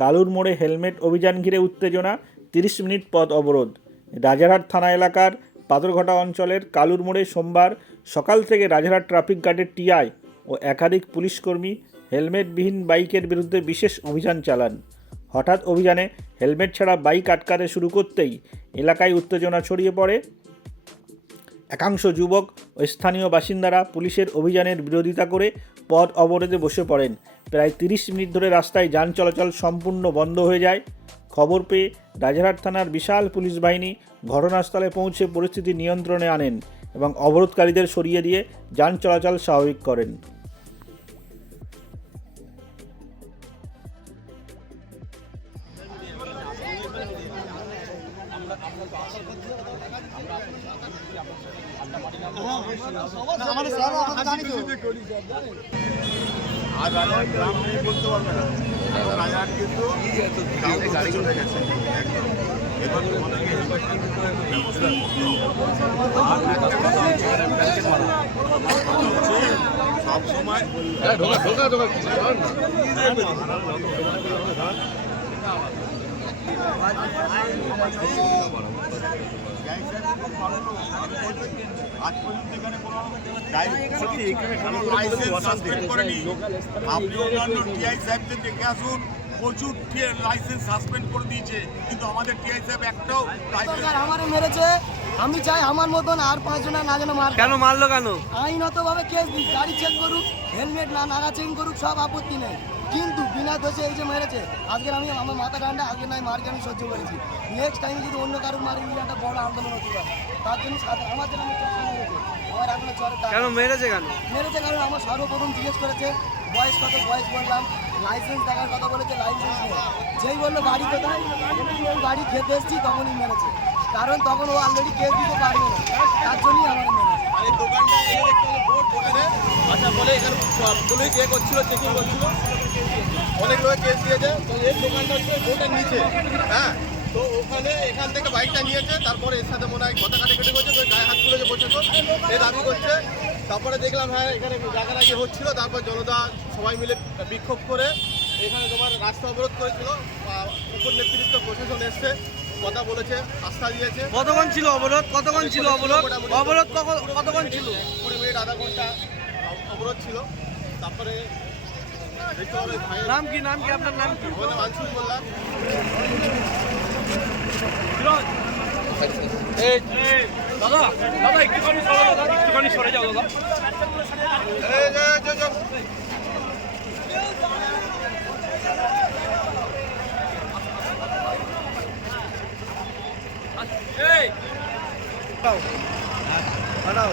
কালুর মোড়ে হেলমেট অভিযান ঘিরে উত্তেজনা, তিরিশ মিনিট পথ অবরোধ। রাজারহাট থানা এলাকার পাথরঘাটা অঞ্চলের কালুর মোড়ে সোমবার সকাল থেকে রাজারহাট ট্রাফিক গার্ডের টিআই ও একাধিক পুলিশকর্মী হেলমেটবিহীন বাইকের বিরুদ্ধে বিশেষ অভিযান চালান। হঠাৎ অভিযানে হেলমেট ছাড়া বাইক আটকাতে শুরু করতেই এলাকায় উত্তেজনা ছড়িয়ে পড়ে। একাংশ যুবক ও স্থানীয় বাসিন্দারা পুলিশের অভিযানের বিরোধিতা করে পথ অবরোধে বসে পড়েন। প্রায় তিরিশ মিনিট ধরে রাস্তায় যান চলাচল সম্পূর্ণ বন্ধ হয়ে যায়। খবর পেয়ে রাজারহাট থানার বিশাল পুলিশ বাহিনী ঘটনাস্থলে পৌঁছে পরিস্থিতি নিয়ন্ত্রণে আনেন এবং অবরোধকারীদের সরিয়ে দিয়ে যান চলাচল স্বাভাবিক করেন। আর রাজার গ্রাম গাড়ি চলে গেছে এবার তোমাদেরকে ব্যবস্থা করতে আর একটা কথা হচ্ছে, হচ্ছে সব সময় আজ পর্যন্ত এখানে লাইসেন্স সাসপেন্ড করে দিয়েছে কিন্তু আমাদের মেরেছে আমি চাই আমার মতন আর পাঁচজনা না যেন কেন মারলো কেন? আইনত ভাবে কেস দিক গাড়ি চেক করুক হেলমেট না নাগা চেক করুক, সব আপত্তি নেই। কিন্তু বিনা দোষে এই যে মেরেছে আজকে আমি আমার মাথা ঠান্ডা আজকে নাই মারকে আমি সহ্য করেছি। নেক্সট টাইম যদি অন্য কারোর মারি একটা বড় আন্দোলন হতে পারে তার জন্য আমার জন্য আমার এখনও কেন মেরেছে কেন? মেরেছে কারণ আমার সর্বপ্রথম জিজ্ঞেস করেছে বয়স কত বয়স বললাম লাইসেন্স দেখার কথা বলেছে লাইসেন্স নেই। যেই বলল গাড়ি কোথায় বাড়ি খেতে এসেছি তখনই মেরেছে। কারণ তখন ও অলরেডি কেস দিতে পারবে না। তার জন্যই আমার মেরেছে এই দোকানটা এই দেখতে হলো বোর্ড বোর্ডে আচ্ছা বলে এখানে পুলিশ ইয়ে করছিল চেকিং করছিল। অনেক লোক কেস দিয়েছে। তো এই দোকানটা হচ্ছে বোর্ডের নিচে। হ্যাঁ? তো ওখানে এখান থেকে বাইকটা নিয়েছে তারপরে এর সাথে মনে হয় কথা কাটাকাটি করছে তো গায়ে হাত তুলেছে বসে তো। এই দাবি করছে। তারপরে দেখলাম হ্যাঁ এখানে জায়গারাগি হচ্ছিল তারপর জনতা সবাই মিলে বিক্ষোভ করে এখানে তোমার রাস্তা অবরোধ করেছিল। উপর নেতৃত্ব প্রশাসন এসছে কথা বলেছে আস্থা দিয়েছে। কতক্ষণ ছিল অবরোধ? কতক্ষণ ছিল অবরোধ? অবরোধ কখন- কতক্ষণ ছিল? কুড়ি মিনিট আধা ঘণ্টা। অবরোধ ছিল। তারপরে নাম কি নাম কি আপনার নাম কি? নাম বললাম দাদা দাদা একটুখানি সরে দাদা একটুখানি সরে যাও দাদা। এই হাঁটাও